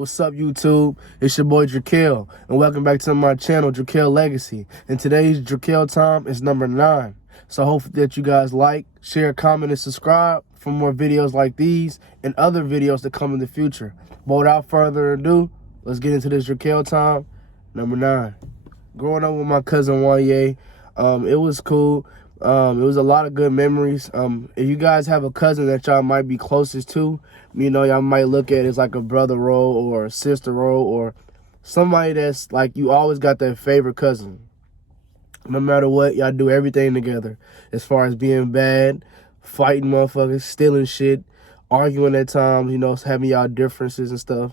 What's up, YouTube? It's your boy Dra'Quel, and welcome back to my channel, Dra'Quel Legacy. And today's Dra'Quel Time is number 9. So hopefully that you guys like, share, comment, and subscribe for more videos like these and other videos to come in the future. But without further ado, let's get into this Dra'Quel Time, number 9. Growing up with my cousin Wanye, it was cool. It was a lot of good memories. If you guys have a cousin that y'all might be closest to, y'all might look at it as like a brother role or a sister role or somebody that's like you always got that favorite cousin. No matter what, y'all do everything together. As far as being bad, fighting motherfuckers, stealing shit, arguing at times, having y'all differences and stuff.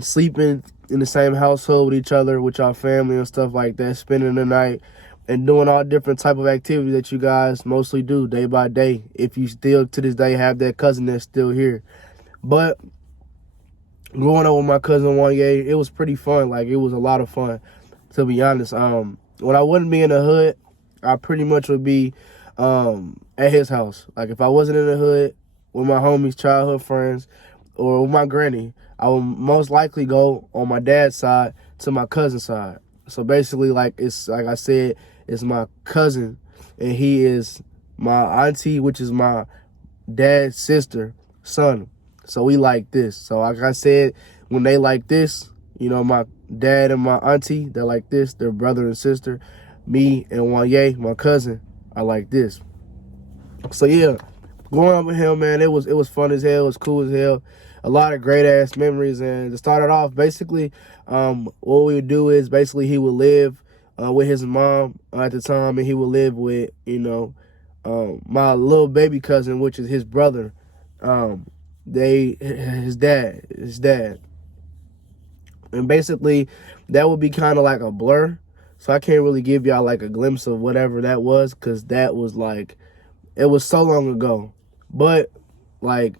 Sleeping in the same household with each other, with y'all family and stuff like that, spending the night and doing all different type of activities that you guys mostly do day by day. If you still to this day have that cousin that's still here. But growing up with my cousin Wanye, it was pretty fun. Like, it was a lot of fun, to be honest. When I wouldn't be in the hood, I pretty much would be at his house. Like, if I wasn't in the hood with my homies, childhood friends, or with my granny, I would most likely go on my dad's side to my cousin's side. So basically, like I said, it's my cousin, and he is my auntie, which is my dad's sister, son. So we like this. So like I said, when they like this, my dad and my auntie, they're like this. They're brother and sister. Me and Wanye, my cousin, are like this. So yeah, growing up with him, man, it was fun as hell. It was cool as hell. A lot of great ass memories. And to start it off, basically, what we would do is basically he would live with his mom at the time, and he would live with my little baby cousin, which is his brother. His dad. And basically that would be kind of like a blur. So I can't really give y'all like a glimpse of whatever that was, because that was like, it was so long ago. But like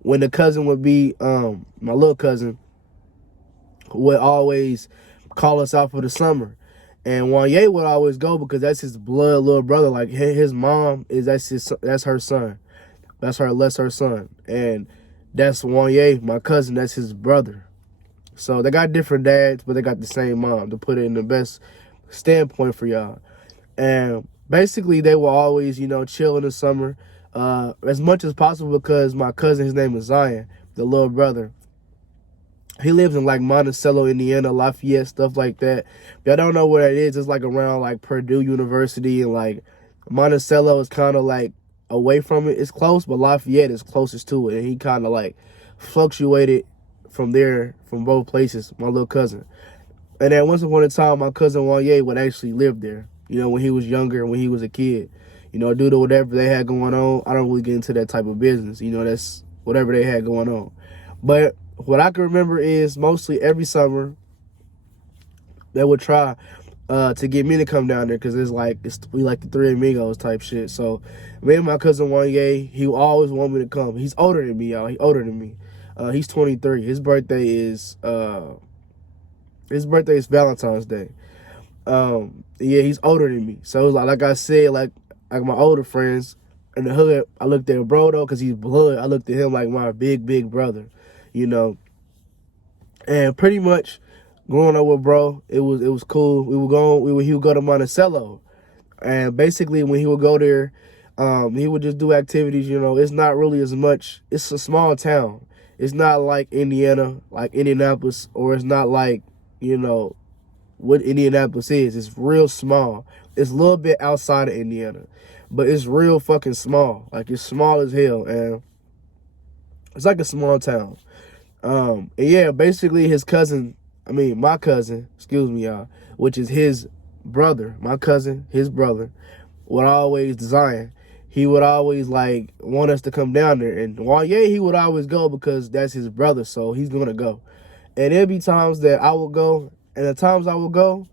when the cousin would be, my little cousin would always call us out for the summer. And Wanye would always go because that's his blood little brother. Like his mom that's her son. That's her son. And that's Wanye, my cousin, that's his brother. So they got different dads, but they got the same mom, to put it in the best standpoint for y'all. And basically they will always, chill in the summer as much as possible, because my cousin, his name is Zion, the little brother. He lives in like Monticello, Indiana, Lafayette, stuff like that. If y'all don't know where that is, it's like around like Purdue University, and like Monticello is kind of like away from it. It's close, but Lafayette is closest to it. And he kind of like fluctuated from there, from both places, my little cousin. And then once upon a time, my cousin Wanye would actually live there, when he was younger, when he was a kid. Due to whatever they had going on, I don't really get into that type of business. That's whatever they had going on. But what I can remember is mostly every summer they would try to get me to come down there, because we like the Three Amigos type shit. So me and my cousin Wanye, he always wanted me to come. He's older than me, y'all. He's older than me. He's 23. His birthday is Valentine's Day. Yeah, he's older than me. So it was like I said, like my older friends in the hood, I looked at bro though, because he's blood. I looked at him like my big brother, And pretty much growing up with bro, it was cool. He would go to Monticello, and basically when he would go there, he would just do activities. It's not really as much. It's a small town. It's not like Indiana, like Indianapolis, or it's not like, what Indianapolis is. It's real small. It's a little bit outside of Indiana, but it's real fucking small. Like, it's small as hell, and it's like a small town. And yeah, basically my cousin, excuse me, y'all, which is his brother, my cousin, his brother, would always design. He would always like want us to come down there, and Wanye, he would always go because that's his brother, so he's gonna go. And there'd be times that I would go, and the times I would go,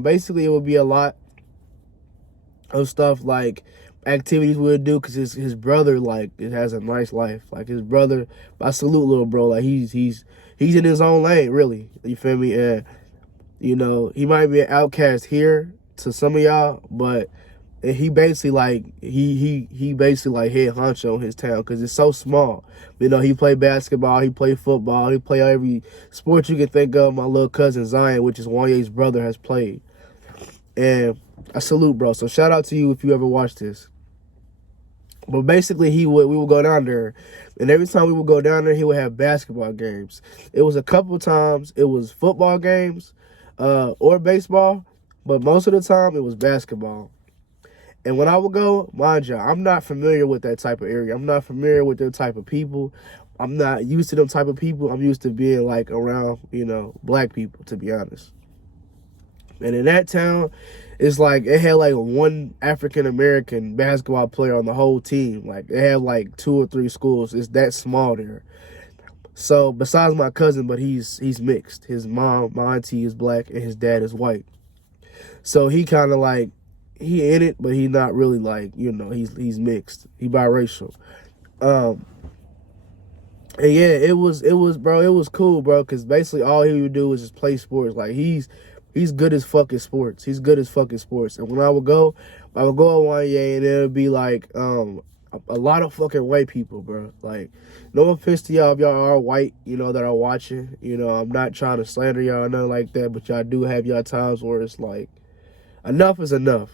basically it would be a lot of stuff like activities we would do, because his brother, like, it has a nice life. Like, his brother, I salute little bro. Like, he's in his own lane, really. You feel me? And he might be an outcast here to some of y'all, but And he basically like he basically like head honcho in his town because it's so small. You know, he played basketball, he played football, he played every sport you can think of. My little cousin Zion, which is Wanye's brother, has played. And I salute, bro. So shout out to you if you ever watched this. But basically, we would go down there, and every time we would go down there, he would have basketball games. It was a couple times it was football games, or baseball, but most of the time it was basketball. And when I would go, mind you, I'm not familiar with that type of area. I'm not familiar with their type of people. I'm not used to them type of people. I'm used to being like around, black people, to be honest. And in that town, it's like it had like one African American basketball player on the whole team. Like they have like 2 or 3 schools. It's that small there. So besides my cousin, but he's mixed. His mom, my auntie, is black and his dad is white. So he kind of like he in it, but he not really like he's mixed. He biracial. And yeah, it was bro. It was cool, bro. Because basically all he would do is just play sports. Like he's good as fucking sports. He's good as fucking sports. And when I would go at one year, and it would be like a lot of fucking white people, bro. Like, no offense to y'all if y'all are white, that are watching. I'm not trying to slander y'all or nothing like that, but y'all do have y'all times where it's like, enough is enough.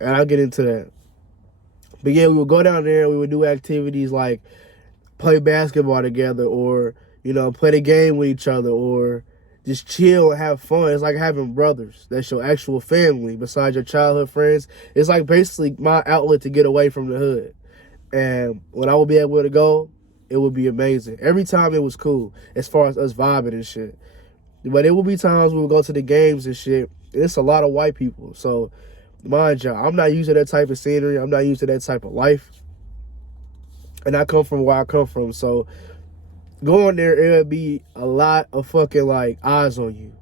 And I'll get into that. But yeah, we would go down there and we would do activities like play basketball together or, play the game with each other or just chill and have fun. It's like having brothers. That's your actual family besides your childhood friends. It's like basically my outlet to get away from the hood. And when I would be able to go, it would be amazing. Every time it was cool as far as us vibing and shit. But there would be times we would go to the games and shit. And it's a lot of white people. So, mind you, I'm not used to that type of scenery. I'm not used to that type of life. And I come from where I come from. So, going there, it would be a lot of fucking, like, eyes on you.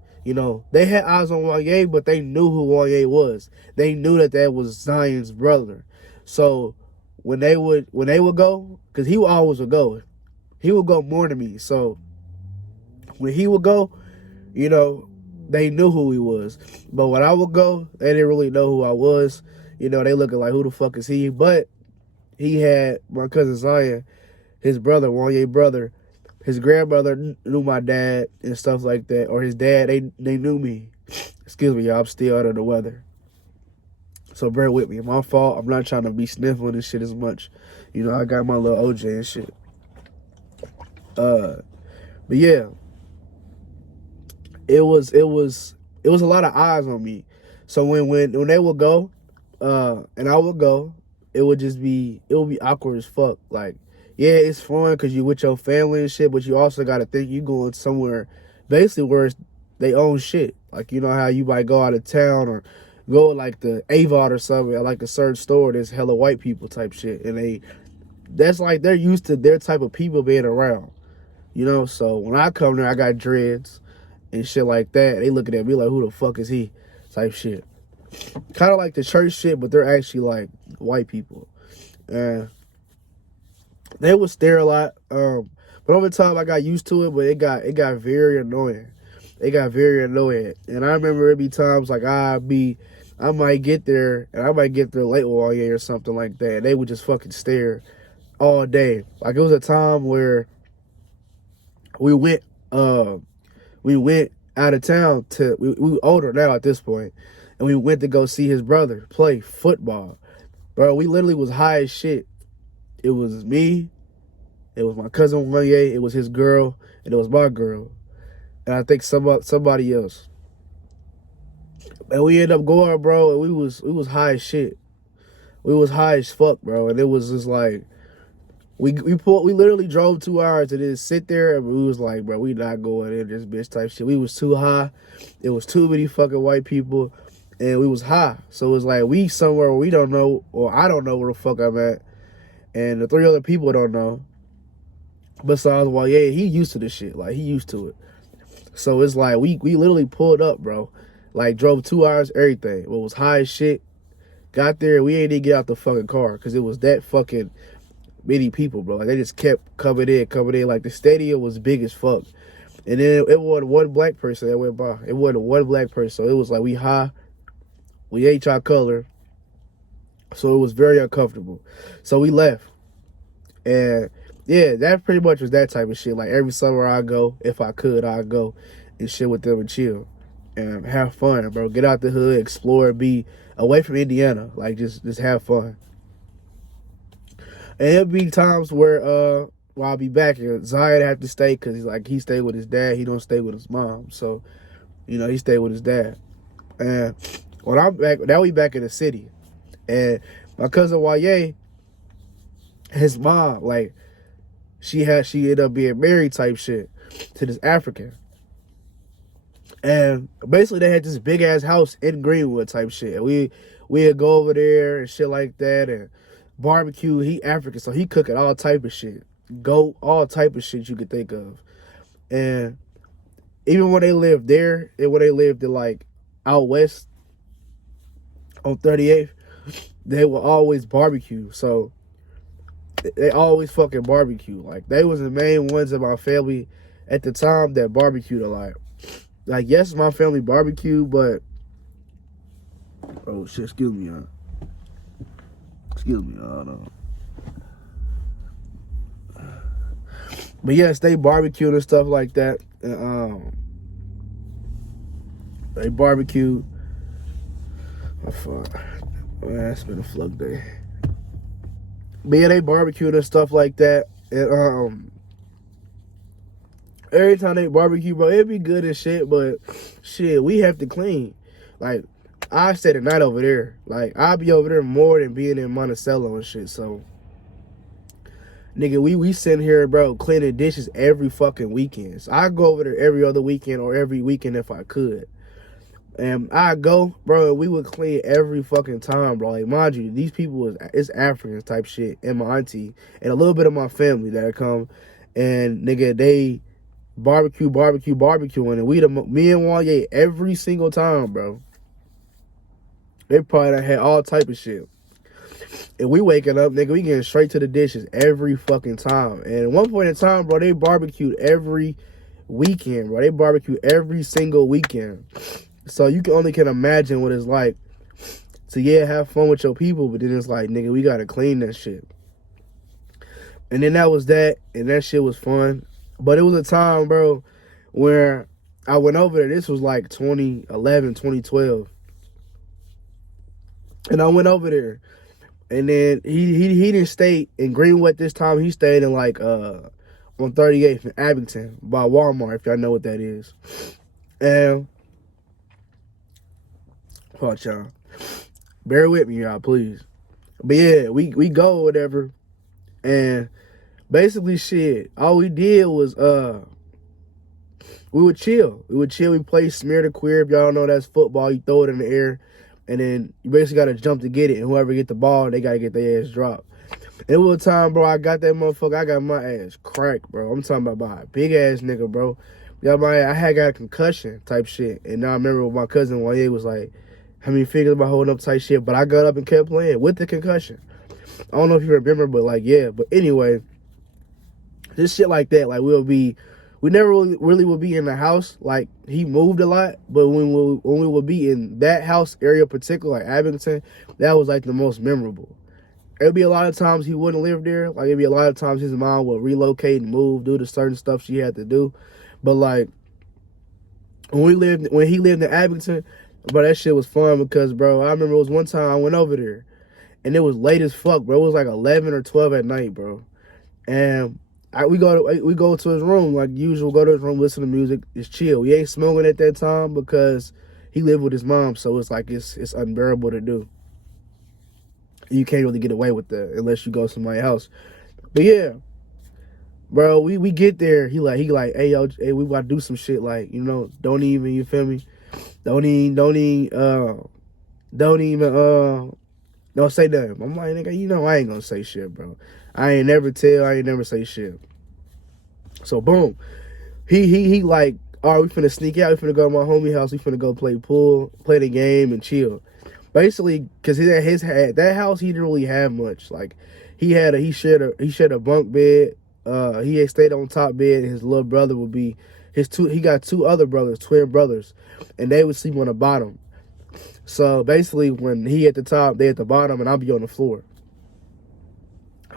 They had eyes on Wanye, but they knew who Wanye was. They knew that was Zion's brother. So, when they would go, because he always would go. He would go more than me. So, when he would go, they knew who he was. But when I would go, they didn't really know who I was. They looking like, who the fuck is he? But he had my cousin Zion, his brother, Wanye brother. His grandmother knew my dad and stuff like that. Or his dad, they knew me. Excuse me, y'all. I'm still out of the weather. So bear with me. My fault. I'm not trying to be sniffling this shit as much. I got my little OJ and shit. But yeah. It was a lot of eyes on me. So when they would go, and I would go, it would be awkward as fuck. Like, yeah, it's fun because you with your family and shit, but you also got to think you going somewhere basically where they own shit. Like, how you might go out of town or go like the Avon or something at like a certain store, there's hella white people type shit. And that's like they're used to their type of people being around. So when I come there, I got dreads and shit like that. They looking at me like, who the fuck is he? Type shit. Kind of like the church shit, but they're actually like white people. And they would stare a lot. But over time I got used to it, but it got very annoying. It got very annoying. And I remember it'd be times like I might get there and I might get there late one year or something like that. And they would just fucking stare all day. Like it was a time where we went out of town we were older now at this point, and we went to go see his brother play football. Bro, we literally was high as shit. It was me, it was my cousin Wanye, it was his girl, and it was my girl. And I think somebody else. And we ended up going, bro, and we was high as shit. We was high as fuck, bro. And it was just like we literally drove 2 hours to just sit there, and we was like, bro, we not going in this bitch type shit. We was too high. It was too many fucking white people, and we was high. So it was like we somewhere where we don't know, or I don't know where the fuck I'm at, and the 3 other people don't know. Besides, well, yeah, he used to this shit. Like, he used to it. So it's like we literally pulled up, bro. Like, drove 2 hours, everything. It was high as shit. Got there, we ain't even get out the fucking car because it was that fucking many people, bro. Like, they just kept coming in. Like, the stadium was big as fuck. And then it wasn't one black person that went by. It wasn't one black person. So it was like we high. We ate our color. So it was very uncomfortable. So we left. And yeah, that pretty much was that type of shit. Like every summer I go, if I could, I'd go and shit with them and chill and have fun, bro. Get out the hood, explore, be away from Indiana. Like just have fun. And it'll be times where I'll be back and Zion have to stay because he stayed with his dad. He don't stay with his mom. So, he stayed with his dad. And when I'm back, now we back in the city. And my cousin Waye, his mom, like, she ended up being married type shit to this African. And basically they had this big ass house in Greenwood type shit. And we'd go over there and shit like that and barbecue. He African, so he cooking all type of shit. Goat, all type of shit you could think of. And even when they lived there and when they lived in like out west on 38th, they would always barbecue. So they always fucking barbecue. Like they was the main ones in my family at the time that barbecued a lot. Like yes, my family barbecue, but oh shit, excuse me, y'all. Hold on. But yes, they barbecued and stuff like that. They barbecued. Oh fuck, man, it's been a flug day. But yeah, they barbecued and stuff like that. And every time they barbecue, bro, it'd be good and shit. But shit, we have to clean. Like I stay the night over there. Like I'll be over there more than being in Monticello and shit. So. Nigga, we sitting here, bro, cleaning dishes every fucking weekend. So I go over there every other weekend or every weekend if I could. And I go, bro, and we would clean every fucking time, bro. Like, mind you, these people it's Africans type shit and my auntie and a little bit of my family that come. And, nigga, they barbecuing. And me and Wanye every single time, bro. They probably done had all type of shit. And we waking up, nigga, we getting straight to the dishes every fucking time. And at one point in time, bro, they barbecued every weekend, bro. They barbecued every single weekend. So you can imagine what it's like to, have fun with your people, but then it's like, nigga, we gotta clean that shit. And then that was that, and that shit was fun. But it was a time, bro, where I went over there. This was like 2011, 2012. And I went over there. And then he didn't stay in Greenwood this time. He stayed in like on 38th in Abington by Walmart, if y'all know what that is. And hold y'all. Bear with me, y'all, please. But yeah, we go or whatever. And basically shit, all we did was we would chill. We play Smear the Queer. If y'all don't know, that's football. You throw it in the air. And then you basically got to jump to get it. And whoever get the ball, they got to get their ass dropped. It was a time, bro, I got that motherfucker. I got my ass cracked, bro. I'm talking about a big-ass nigga, bro. I had got a concussion type shit. And now I remember my cousin Wanye was like, how many figures am I holding up type shit? But I got up and kept playing with the concussion. I don't know if you remember, but like, yeah. But anyway, this shit like that, like we never really would be in the house. Like, he moved a lot, but when we would be in that house area particular, like Abington, that was like the most memorable. It'd be a lot of times he wouldn't live there. Like, it'd be a lot of times his mom would relocate and move due to certain stuff she had to do. But like, when he lived in Abington, bro, that shit was fun because, bro, I remember it was one time I went over there and it was late as fuck, bro. It was like 11 or 12 at night, bro. And we go to his room like usual. Go to his room, listen to music. It's chill. We ain't smoking at that time because he lived with his mom, so it's like it's unbearable to do. You can't really get away with that unless you go to somebody's house. But yeah, bro, we get there. He like, hey yo, hey, we about to do some shit. Like, don't even, you feel me? Don't say nothing. I'm like, nigga, I ain't gonna say shit, bro. I ain't never say shit. So boom, he like, all right, we finna sneak out. We finna go to my homie house. We finna go play pool, play the game, and chill. Basically, because that house, he didn't really have much. Like, he shared a bunk bed. He had stayed on top bed. And his little brother would be he got two other brothers, twin brothers, and they would sleep on the bottom. So basically, when he at the top, they at the bottom, and I'll be on the floor.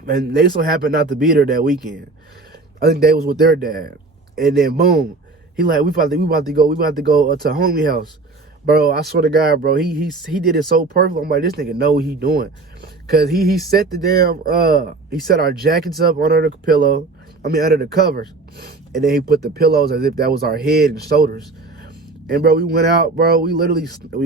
And they so happened not to be there that weekend. I think they was with their dad. And then boom, he like, we about to go to homie house. Bro, I swear to God, bro, he did it so perfect. I'm like, this nigga know what he doing. Cause he set the damn he set our jackets up under the pillow. Under the covers. And then he put the pillows as if that was our head and shoulders. And bro, we went out, bro. We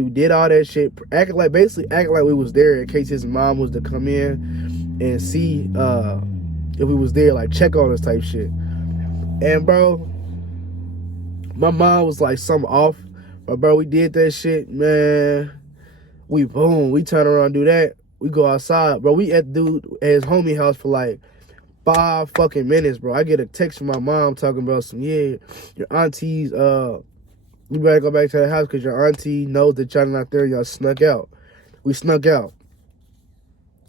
did all that shit, acting like we was there in case his mom was to come in and see if we was there, like check on us type shit. And bro, my mom was like something off, but bro, we did that shit, man. We turn around and do that. We go outside, bro. We at his homie house for like 5 fucking minutes, bro. I get a text from my mom talking about your auntie's you better go back to the house because your auntie knows that y'all not there. Y'all snuck out. We snuck out.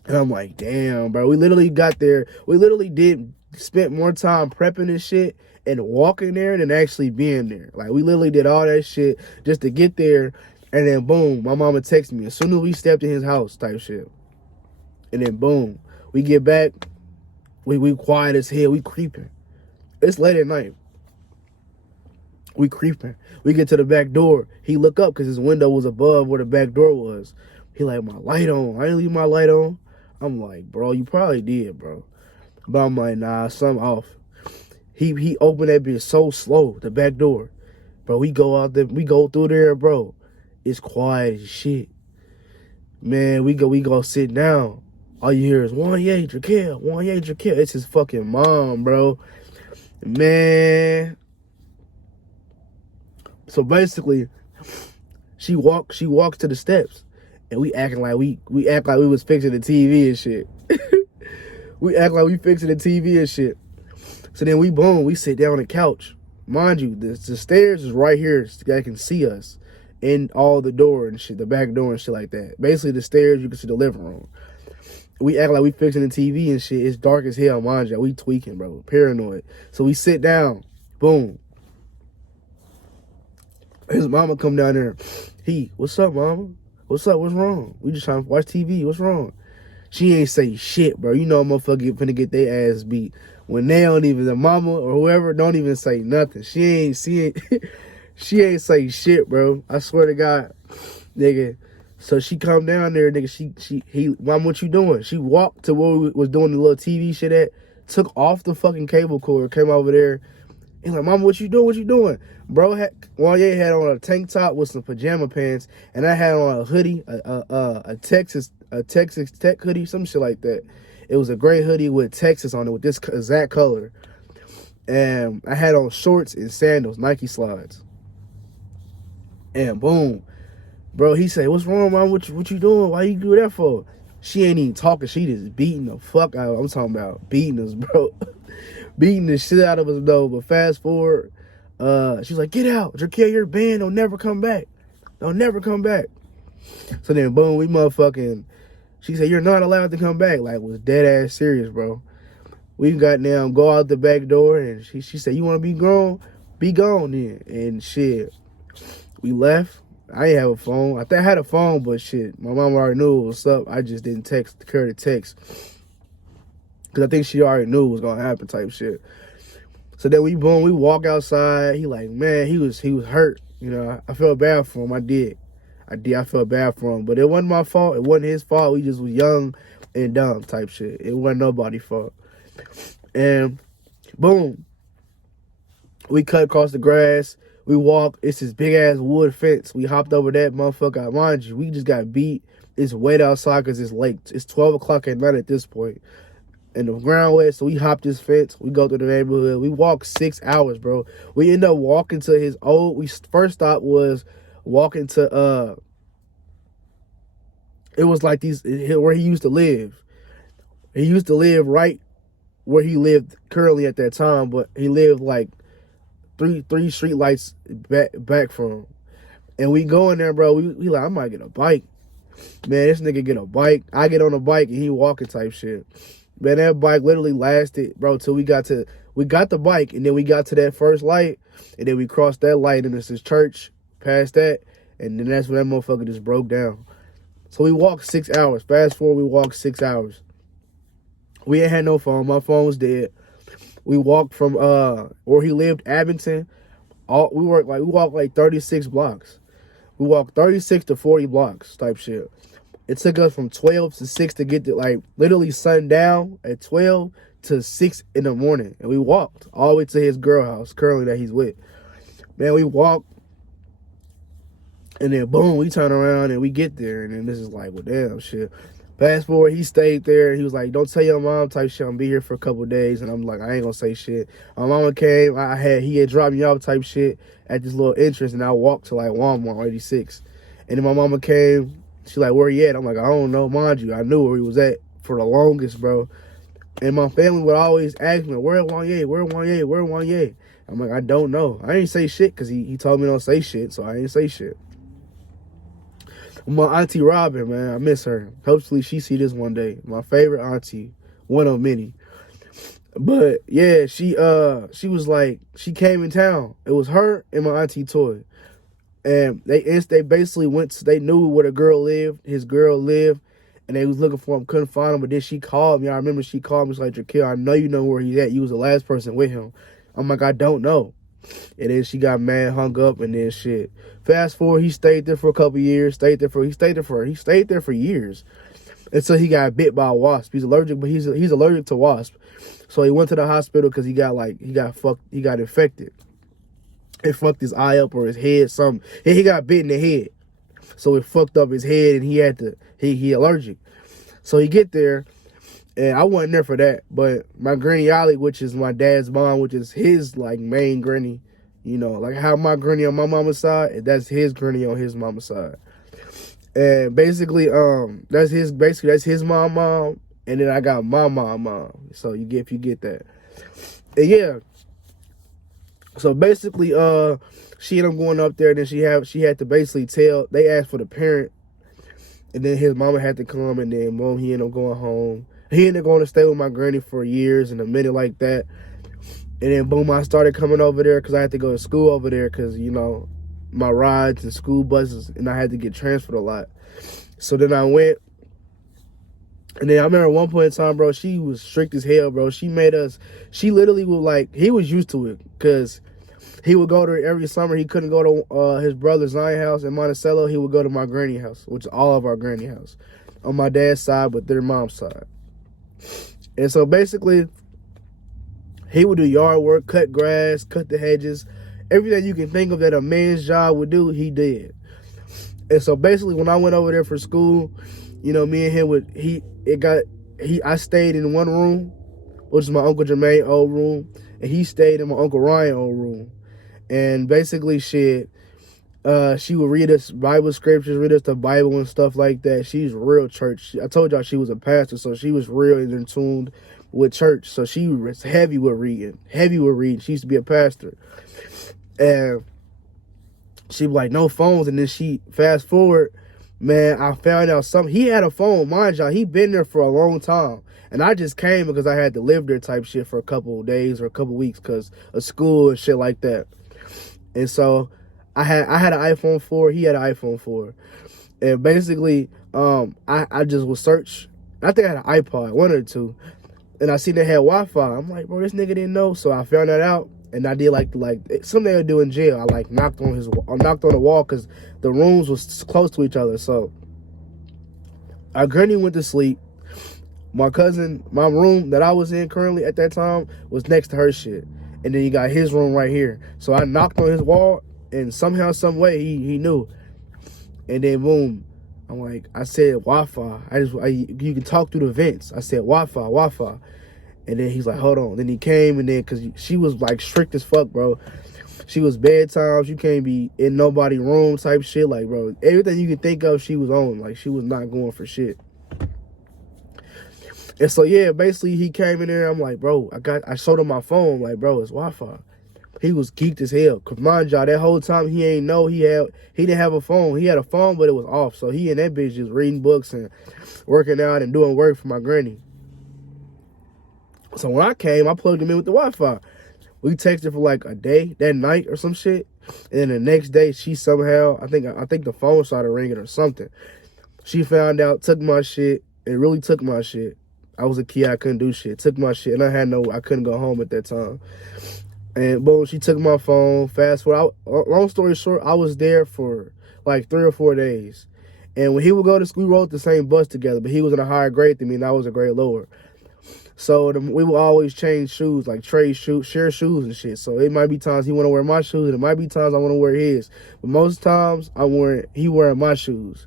And I'm like, damn, bro. We literally got there. We literally spent more time prepping this shit and walking there than actually being there. Like, we literally did all that shit just to get there. And then, boom, my mama texted me as soon as we stepped in his house type shit. And then, boom, we get back. We quiet as hell. We creeping. It's late at night. We creeping. We get to the back door. He look up because his window was above where the back door was. He like, my light on. I didn't leave my light on. I'm like, bro, you probably did, bro. But I'm like, nah, something off. He opened that bitch so slow, the back door. Bro, we go out there, we go through there, bro. It's quiet as shit. Man, we go sit down. All you hear is, Dra'Quel. It's his fucking mom, bro. Man. So basically, she walks to the steps, and we acting like we was fixing the TV and shit. We act like we fixing the TV and shit. So then we sit down on the couch. Mind you, the stairs is right here. So I can see us in all the door and shit, the back door and shit like that. Basically, the stairs, you can see the living room. We act like we fixing the TV and shit. It's dark as hell, mind you. We tweaking, bro. Paranoid. So we sit down. Boom. His mama come down there. What's up, mama? What's up? What's wrong? We just trying to watch TV. What's wrong? She ain't say shit, bro. You know a motherfucker finna get their ass beat. When they don't even, the mama or whoever don't even say nothing. She ain't say shit, bro. I swear to God, nigga. So she come down there, nigga. Mom, what you doing? She walked to where we was doing the little TV shit at, took off the fucking cable cord, came over there. He's like, Mama, what you doing? What you doing? Bro, Wanye had on a tank top with some pajama pants, and I had on a hoodie, a Texas Tech hoodie, some shit like that. It was a gray hoodie with Texas on it with this exact color. And I had on shorts and sandals, Nike slides. And boom. Bro, he said, what's wrong, Mom? What you doing? Why you do that for? She ain't even talking. She just beating the fuck out. I'm talking about beating us, bro. Beating the shit out of us, though. But fast forward, she's like, get out. Dra'Quel, you're banned. Don't never come back. Don't never come back. So then, boom, we motherfucking, she said, you're not allowed to come back. Like, was dead ass serious, bro. We got down, go out the back door, and she said, you want to be grown? Be gone then. And shit, we left. I didn't have a phone. I think I had a phone, but shit, my mom already knew what's up. I just didn't text her to text. Because I think she already knew what was going to happen type shit. So then we walk outside. He like, man, he was hurt. You know, I felt bad for him. I did. I felt bad for him. But it wasn't my fault. It wasn't his fault. We just was young and dumb type shit. It wasn't nobody's fault. And boom. We cut across the grass. We walk. It's this big ass wood fence. We hopped over that motherfucker. Mind you, we just got beat. It's wet outside because it's late. It's 12 o'clock at night at this point. And the ground wet, so we hopped this fence. We go through the neighborhood. We walked 6 hours, bro. We end up walking to his old. We first stop was walking to It was like where he used to live. He used to live right where he lived currently at that time, but he lived like three street lights back from him. And we go in there, bro. We like, I might get a bike. Man, this nigga get a bike. I get on a bike and he walking type shit. Man, that bike literally lasted, bro, till we got the bike, and then we got to that first light, and then we crossed that light, and it's this church past that, And then that's when that motherfucker just broke down. So we walked 6 hours. Fast forward, we walked 6 hours. We ain't had no phone. My phone was dead. We walked from where he lived, Abington. We walked like 36 blocks. We walked 36 to 40 blocks type shit. It took us from 12 to 6 to get to, like, literally sundown at 12 to 6 in the morning. And we walked all the way to his girl house currently that he's with. Man, we walked. And then, boom, we turn around and we get there. And then this is like, well, damn, shit. Fast forward, he stayed there. He was like, don't tell your mom type shit. I'm going to be here for a couple of days. And I'm like, I ain't going to say shit. My mama came. He had dropped me off type shit at this little entrance. And I walked to, like, Walmart 86. And then my mama came. She like, where he at? I'm like, I don't know. Mind you, I knew where he was at for the longest, bro. And my family would always ask me, where Wanye? Where Wanye? Where Wanye? I'm like, I don't know. I ain't say shit because he told me don't say shit. So I ain't say shit. My auntie Robin, man, I miss her. Hopefully she see this one day. My favorite auntie, one of many. But yeah, she was like, she came in town. It was her and my auntie Toy, and they basically they knew where the girl lived, his girl lived, and they was looking for him, couldn't find him. But then she called me. I remember she called me. She's like, Dra'Quel, I know you know where he's at. You was the last person with him. I'm like, I don't know. And then she got mad, hung up, and then shit. Fast forward, he stayed there for a couple years. He stayed there for years until he got bit by a wasp. He's allergic, but he's allergic to wasp. So he went to the hospital because he got infected. It fucked his eye up or his head, something. And he got bit in the head, so it fucked up his head, and he allergic. So he get there. And I wasn't there for that, but my granny Ollie, which is my dad's mom, which is his, like, main granny, you know, like how my granny on my mama's side, that's his granny on his mama's side. And basically, that's his mom, and then I got my mom. So if you get that. And yeah. So basically, she ended up going up there, and then she had to basically they asked for the parent, and then his mama had to come, and then boom, he ended up going home. He ended up going to stay with my granny for years and a minute like that. And then, boom, I started coming over there because I had to go to school over there because, you know, my rides and school buses, and I had to get transferred a lot. So then I went. And then I remember at one point in time, bro, she was strict as hell, bro. She literally would, like, he was used to it because he would go there every summer. He couldn't go to his brother Zion house in Monticello. He would go to my granny house, which is all of our granny house, on my dad's side, but their mom's side. And so basically, he would do yard work, cut grass, cut the hedges, everything you can think of that a man's job would do, he did. And so basically, when I went over there for school, you know, me and him I stayed in one room, which is my Uncle Jermaine's old room, and he stayed in my Uncle Ryan's old room. And basically, shit, she would read us Bible scriptures, read us the Bible and stuff like that. She's real church. I told y'all she was a pastor, so she was real in tune with church. So she was heavy with reading. She used to be a pastor. And she was like, no phones. And then she, fast forward, man, I found out he had a phone. Mind y'all, he been there for a long time. And I just came because I had to live there type shit for a couple of days or a couple of weeks because of school and shit like that. And so I had an iPhone 4. He had an iPhone 4. And basically, I just would search. I think I had an iPod, one or two. And I seen they had Wi-Fi. I'm like, bro, this nigga didn't know. So I found that out. And I did like something they would do in jail. I like knocked on the wall because the rooms was close to each other. So our granny went to sleep. My room that I was in currently at that time was next to her shit. And then you got his room right here. So I knocked on his wall. And somehow, some way, he knew. And then, boom, I'm like, I said Wi-Fi. You can talk through the vents. I said Wi-Fi. And then he's like, hold on. Then he came, and then, because she was, like, strict as fuck, bro. She was bedtimes. You can't be in nobody's room type shit. Like, bro, everything you can think of, she was on. Like, she was not going for shit. And so, yeah, basically, he came in there. I'm like, bro, I showed him my phone. Like, bro, it's Wi-Fi. He was geeked as hell. Cause mind y'all, that whole time he didn't have a phone. He had a phone, but it was off. So he and that bitch just reading books and working out and doing work for my granny. So when I came, I plugged him in with the Wi-Fi. We texted for like a day, that night or some shit. And then the next day, she somehow, I think the phone started ringing or something. She found out, took my shit, and really took my shit. I was a kid, I couldn't do shit. Took my shit, and I couldn't go home at that time. And boom, she took my phone. Fast forward, long story short, I was there for like 3 or 4 days. And when he would go to school, we rode the same bus together, but he was in a higher grade than me, and I was a grade lower. So we would always change shoes, like trade shoes, share shoes and shit. So it might be times he want to wear my shoes, and it might be times I want to wear his. But most times he wearing my shoes.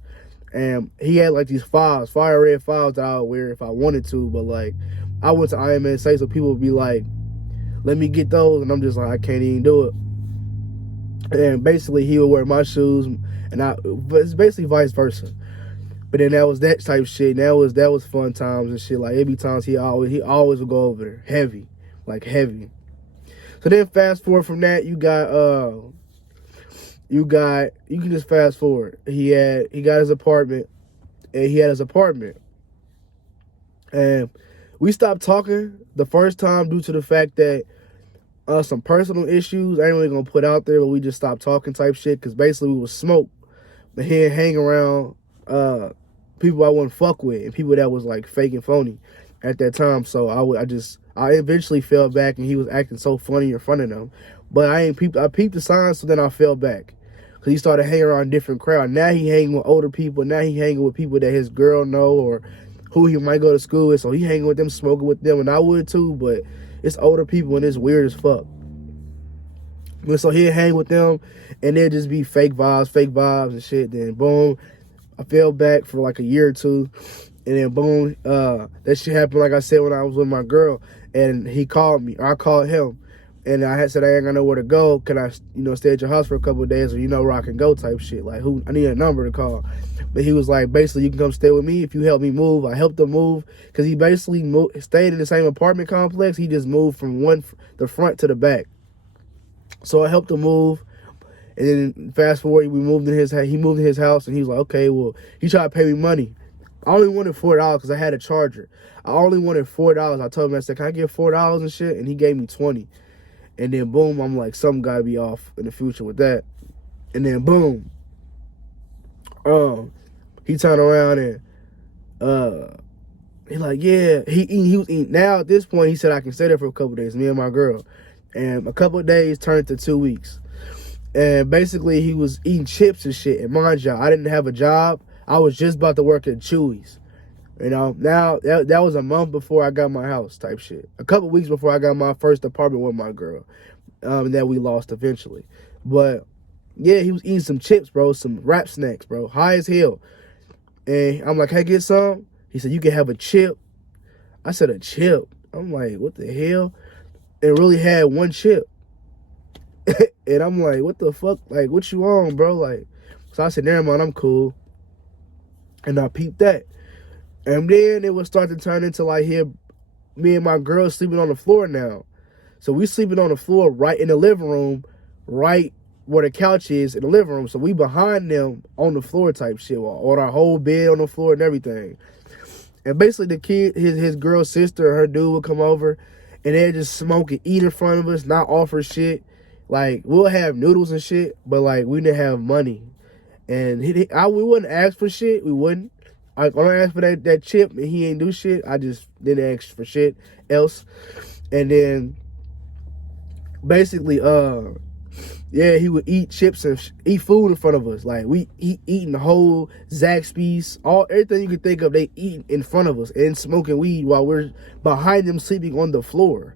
And he had like these fives, fire red fives that I would wear if I wanted to. But like, I went to IMSA, so people would be like, let me get those. And I'm just like, I can't even do it. And basically he would wear my shoes, but it's basically vice versa. But then that was that type of shit. And that was fun times and shit. Like, it'd be times he always would go over there. Heavy. Like heavy. So then fast forward from that, you can just fast forward. He got his apartment, and he had his apartment. And we stopped talking the first time due to the fact that some personal issues. I ain't really gonna put out there, but we just stopped talking type shit, because basically we was smoke. But he didn't hang around people I wouldn't fuck with, and people that was like fake and phony at that time. So I eventually fell back, and he was acting so funny in front of them. But I peeped the signs, so then I fell back. Cause he started hanging around a different crowd. Now he hanging with older people. Now he hanging with people that his girl know or who he might go to school with. So he hanging with them, smoking with them, and I would too. But it's older people, and it's weird as fuck. But so he'd hang with them, and it'd just be fake vibes and shit. Then boom, I fell back for like a year or two, and then boom, that shit happened. Like I said, when I was with my girl, and he called me, or I called him. And I had said, I ain't got nowhere to go. Can I, stay at your house for a couple of days, or where I can go type shit. Like, I need a number to call. But he was like, basically, you can come stay with me if you help me move. I helped him move, because he basically stayed in the same apartment complex. He just moved from the front to the back. So I helped him move. And then fast forward, he moved in his house, and he was like, okay, well, he tried to pay me money. I only wanted $4 because I had a charger. I only wanted $4. I told him, I said, can I get $4 and shit? And he gave me 20. And then boom, I'm like, something gotta be off in the future with that. And then boom, he turned around and he like, yeah, he was eating. Now at this point, he said I can stay there for a couple of days, me and my girl. And a couple of days turned to 2 weeks. And basically he was eating chips and shit. And mind you, I didn't have a job. I was just about to work at Chewy's. Now that was a month before I got my house type shit. A couple weeks before I got my first apartment with my girl, that we lost eventually. But yeah, he was eating some chips, bro, some wrap snacks, bro, high as hell. And I'm like, can I get some? He said, you can have a chip. I said, a chip? I'm like, what the hell? And really had one chip. And I'm like, what the fuck? Like, what you on, bro? Like, so I said, never mind, I'm cool. And I peeped that. And then it would start to turn into like me and my girl sleeping on the floor now. So we sleeping on the floor right in the living room, right where the couch is in the living room. So we behind them on the floor type shit, on our whole bed on the floor and everything. And basically the kid, his girl's sister, her dude would come over, and they'd just smoke and eat in front of us, not offer shit. Like, we'll have noodles and shit, but like, we didn't have money. And we wouldn't ask for shit. We wouldn't. When I asked for that chip and he ain't do shit, I just didn't ask for shit else. And then basically, yeah, he would eat chips and eat food in front of us. Like, he eating the whole Zaxby's, everything you could think of, they eat in front of us and smoking weed while we're behind them sleeping on the floor.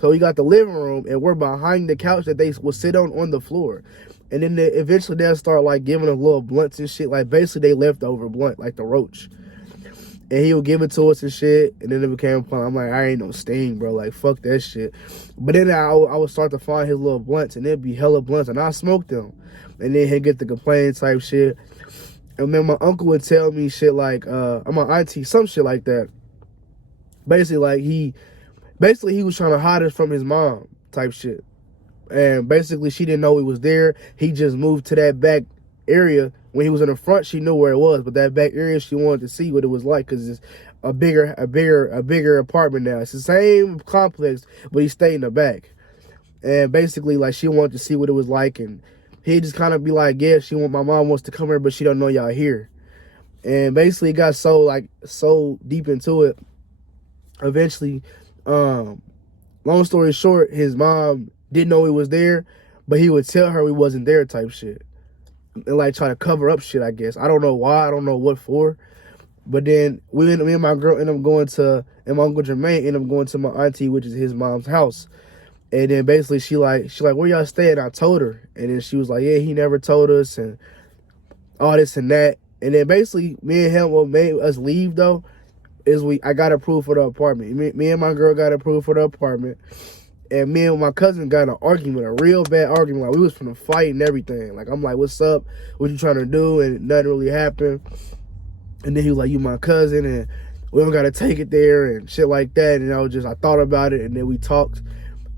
So we got the living room, and we're behind the couch that they would sit on the floor. And then eventually they'll start like giving us little blunts and shit. Like, basically they leftover blunt, like the roach. And he would give it to us and shit. And then it became fun. I'm like, I ain't no sting, bro. Like, fuck that shit. But then I would start to find his little blunts, and there'd be hella blunts, and I smoked them. And then he'd get the complaint type shit. And then my uncle would tell me shit like, my auntie, some shit like that. Basically, like he was trying to hide us from his mom type shit. And basically, she didn't know he was there. He just moved to that back area. When he was in the front, she knew where it was, but that back area, she wanted to see what it was like, because it's a bigger apartment now. It's the same complex, but he stayed in the back. And basically, like, she wanted to see what it was like, and He'd just kind of be like, yeah, my mom wants to come here, but she don't know y'all here. And basically, got so deep into it. Eventually, long story short, his mom didn't know he was there, but he would tell her we wasn't there type shit. And like try to cover up shit, I guess. I don't know why, I don't know what for. But then me and my girl end up going to, and my Uncle Jermaine end up going to my auntie, which is his mom's house. And then basically she like, where y'all staying? I told her. And then she was like, yeah, he never told us and all this and that. And then basically me and him, what made us leave though, is I got approved for the apartment. Me and my girl got approved for the apartment. And me and my cousin got in an argument, a real bad argument. Like we was finna fight and everything. Like I'm like, what's up? What you trying to do? And nothing really happened. And then he was like, you my cousin and we don't gotta take it there and shit like that. And I thought about it and then we talked.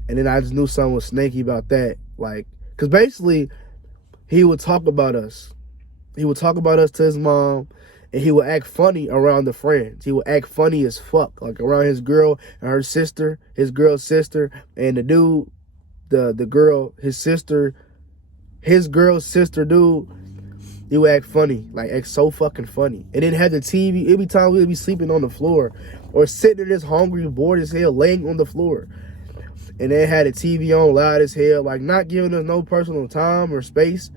And then I just knew something was snaky about that. Like, cause basically he would talk about us. He would talk about us to his mom. And he would act funny around the friends. He would act funny as fuck, like around his girl and her sister, his girl's sister, and the dude, the girl, his girl's sister dude. He would act funny, like act so fucking funny. And then had the TV. Every time we'd be sleeping on the floor, or sitting there just hungry, bored as hell, laying on the floor. And they had the TV on loud as hell, like not giving us no personal time or space.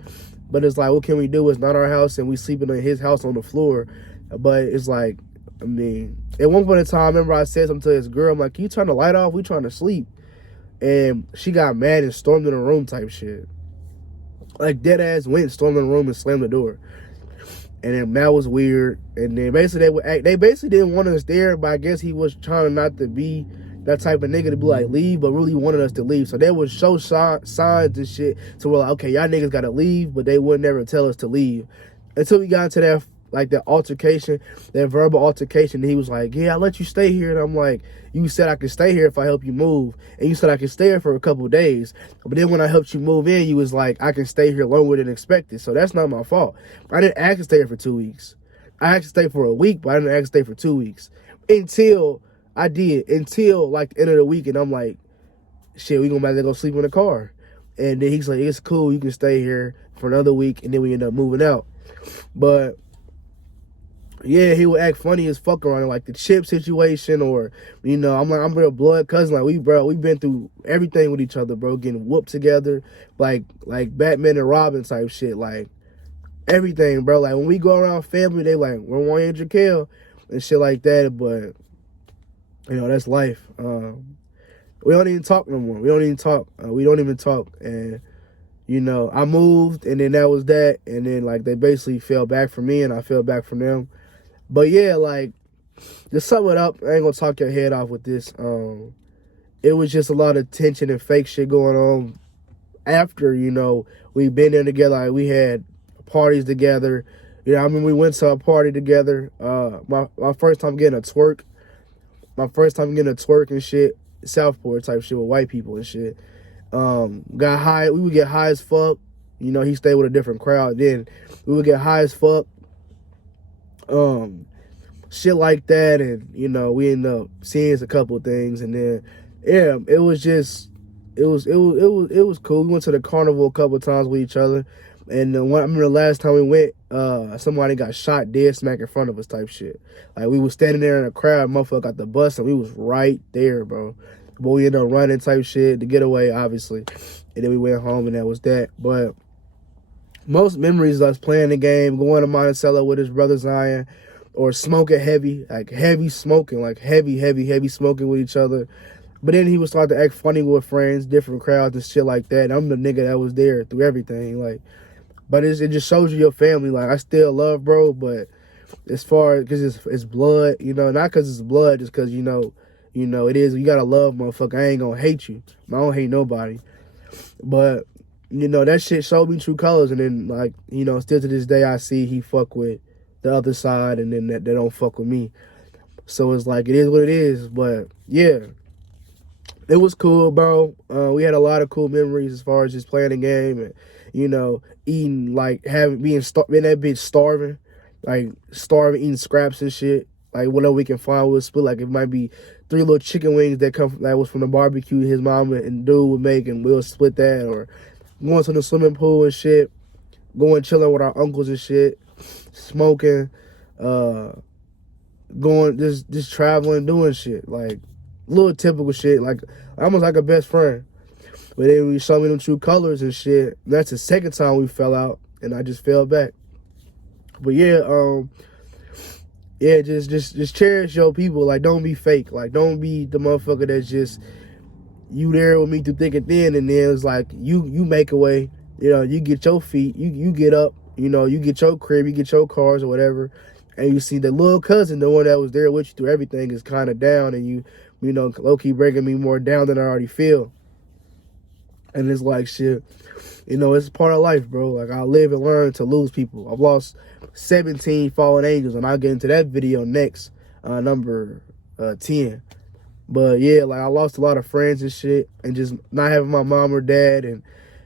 But it's like, what can we do? It's not our house, and we sleeping in his house on the floor. But it's like, I mean, at one point in time, I remember I said something to his girl. I'm like, can you turn the light off? We trying to sleep. And she got mad and stormed in the room type shit. Like, dead ass went, stormed in the room and slammed the door. And then that was weird. And then basically they basically didn't want us there, but I guess he was trying not to be that type of nigga to be like, leave, but really wanted us to leave. So they would show signs and shit to where like, okay, y'all niggas gotta leave, but they would never tell us to leave. Until we got into that, like that altercation, that verbal altercation, and he was like, yeah, I'll let you stay here. And I'm like, you said I could stay here if I help you move. And you said I could stay here for a couple of days. But then when I helped you move in, you was like, I can stay here longer than expected. So that's not my fault. I didn't ask to stay here for 2 weeks. I asked to stay for a week, but I didn't ask to stay for 2 weeks. Until like the end of the week, and I'm like, shit, we gonna have to go sleep in the car. And then he's like, it's cool, you can stay here for another week, and then we end up moving out. But yeah, he would act funny as fuck around it, like the chip situation, or you know, I'm real blood cousin. Like we been through everything with each other, bro. Getting whooped together, like Batman and Robin type shit, like everything, bro. Like when we go around family, they like, we're one Dra'Quel and shit like that. But you know, that's life. We don't even talk no more. We don't even talk. And, you know, I moved, and then that was that. And then, like, they basically fell back from me, and I fell back from them. But, yeah, like, to sum it up, I ain't gonna talk your head off with this. It was just a lot of tension and fake shit going on after, you know, we've been there together. Like, we had parties together. You know, I mean, we went to a party together. My first time getting a twerk. My first time getting a twerk and shit, Southport type shit with white people and shit. Got high. We would get high as fuck. You know, he stayed with a different crowd. Then we would get high as fuck. Shit like that, and you know, we ended up seeing a couple of things, and then yeah, it was cool. We went to the carnival a couple of times with each other. And I remember the last time we went, somebody got shot dead smack in front of us type shit. Like, we was standing there in a crowd, motherfucker got the bus, and we was right there, bro. But we ended up running type shit to get away, obviously. And then we went home, and that was that. But most memories of us playing the game, going to Monticello with his brother Zion, or smoking heavy, like heavy smoking, like heavy smoking with each other. But then he would start to act funny with friends, different crowds and shit like that. And I'm the nigga that was there through everything, like. But it just shows you your family. Like, I still love bro, but as far as, because it's blood, you know, not because it's blood, just because, you know, it is. You got to love motherfucker. I ain't going to hate you. I don't hate nobody. But, you know, that shit showed me true colors. And then, like, you know, still to this day, I see he fuck with the other side, and then they don't fuck with me. So it's like, it is what it is. But, yeah. It was cool, bro. We had a lot of cool memories as far as just playing the game and, you know, eating, like, being that bitch starving, eating scraps and shit. Like, whatever we can find, we'll split. Like, it might be 3 little chicken wings that was from the barbecue his mom and dude would make, and we'll split that. Or going to the swimming pool and shit, going chilling with our uncles and shit, smoking, going just traveling, doing shit, like little typical shit, like almost like a best friend. But then we showed me them true colors and shit. That's the second time we fell out, and I just fell back. But yeah, just cherish your people. Like, don't be fake. Like, don't be the motherfucker that's just you there with me through thick and thin, and then it's like you make a way. You know, you get your feet, you get up. You know, you get your crib, you get your cars or whatever, and you see the little cousin, the one that was there with you through everything, is kind of down, and you know, low-key breaking me more down than I already feel. And it's like, shit, you know, it's part of life, bro. Like, I live and learn to lose people. I've lost 17 fallen angels, and I'll get into that video next, number 10. But yeah, like, I lost a lot of friends and shit, and just not having my mom or dad, and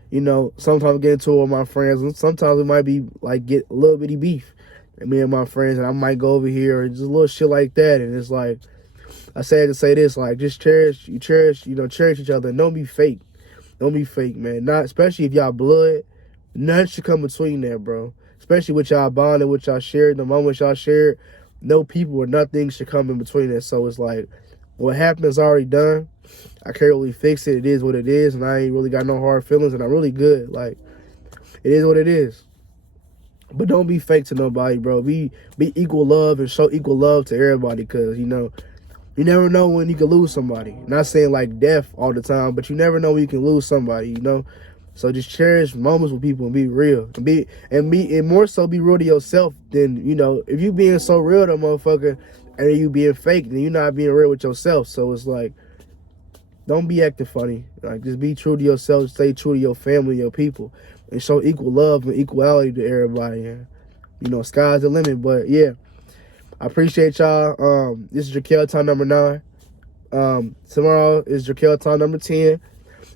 you know, sometimes I get into it with my friends, and sometimes it might be like get a little bitty beef, and me and my friends, and I might go over here or just a little shit like that. And it's like, I say to say this, like, just cherish each other, and don't be fake. Don't be fake, man. Not especially if y'all blood. Nothing should come between that, bro. Especially with y'all bonding, with y'all shared, the moments y'all shared. No people or nothing should come in between that. So it's like, what happened is already done. I can't really fix it. It is what it is, and I ain't really got no hard feelings, and I'm really good. Like, it is what it is. But don't be fake to nobody, bro. Be equal love and show equal love to everybody, because, you know, you never know when you can lose somebody. Not saying like death all the time, but you never know when you can lose somebody, you know? So just cherish moments with people and be real. And more so be real to yourself than, you know, if you being so real to a motherfucker and then you being fake, then you're not being real with yourself. So it's like, don't be acting funny. Like, just be true to yourself. Stay true to your family, your people, and show equal love and equality to everybody. And, you know, sky's the limit. But yeah, I appreciate y'all. This is Dra'Quel Time number 9. Tomorrow is Dra'Quel Time number 10.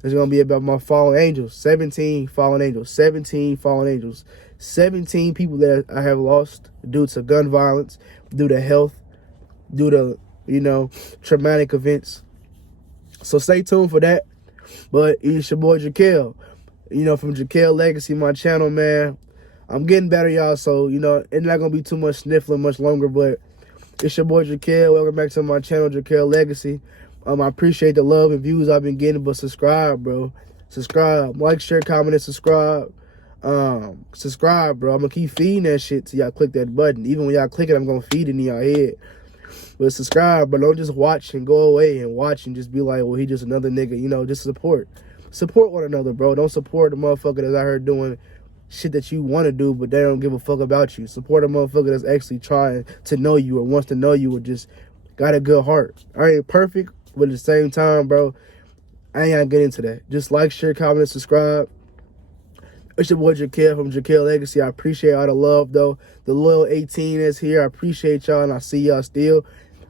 It's gonna be about my fallen angels. 17 fallen angels. 17 fallen angels. 17 people that I have lost due to gun violence, due to health, due to, you know, traumatic events. So stay tuned for that. But it's your boy Dra'Quel, you know, from Dra'Quel Legacy, my channel, man. I'm getting better, y'all, so, you know, it's not going to be too much sniffling much longer, but it's your boy Dra'Quel. Welcome back to my channel, Dra'Quel Legacy. I appreciate the love and views I've been getting, but subscribe, bro. Subscribe. Like, share, comment, and subscribe. Subscribe, bro. I'm going to keep feeding that shit till y'all click that button. Even when y'all click it, I'm going to feed it in y'all head. But subscribe, but don't just watch and go away and watch and just be like, well, he just another nigga. You know, just support. Support one another, bro. Don't support the motherfucker that's out here doing shit that you want to do, but they don't give a fuck about you. Support a motherfucker that's actually trying to know you or wants to know you or just got a good heart. I ain't perfect, but at the same time, bro, I ain't gonna get into that. Just like, share, comment, and subscribe. It's your boy Dra'Quel from Dra'Quel Legacy. I appreciate all the love, though. The loyal 18 that's here, I appreciate y'all, and I see y'all still.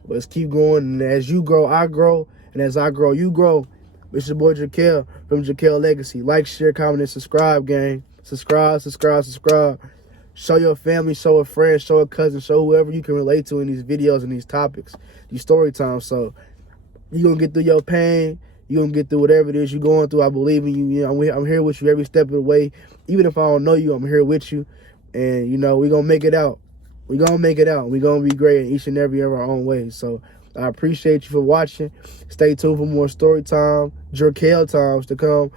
Let's keep going, and as you grow, I grow, and as I grow, you grow. It's your boy Dra'Quel from Dra'Quel Legacy. Like, share, comment, and subscribe, gang. Subscribe. Show your family, show a friend, show a cousin, show whoever you can relate to in these videos and these topics, these story times. So you're going to get through your pain. You're going to get through whatever it is you're going through. I believe in you. You know, I'm here with you every step of the way. Even if I don't know you, I'm here with you. And, you know, we're going to make it out. We're going to make it out. We're going to be great in each and every of our own ways. So I appreciate you for watching. Stay tuned for more story time, Dra'Quel times to come.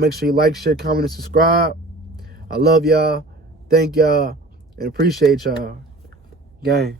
Make sure you like, share, comment, and subscribe. I love y'all. Thank y'all. And appreciate y'all. Gang.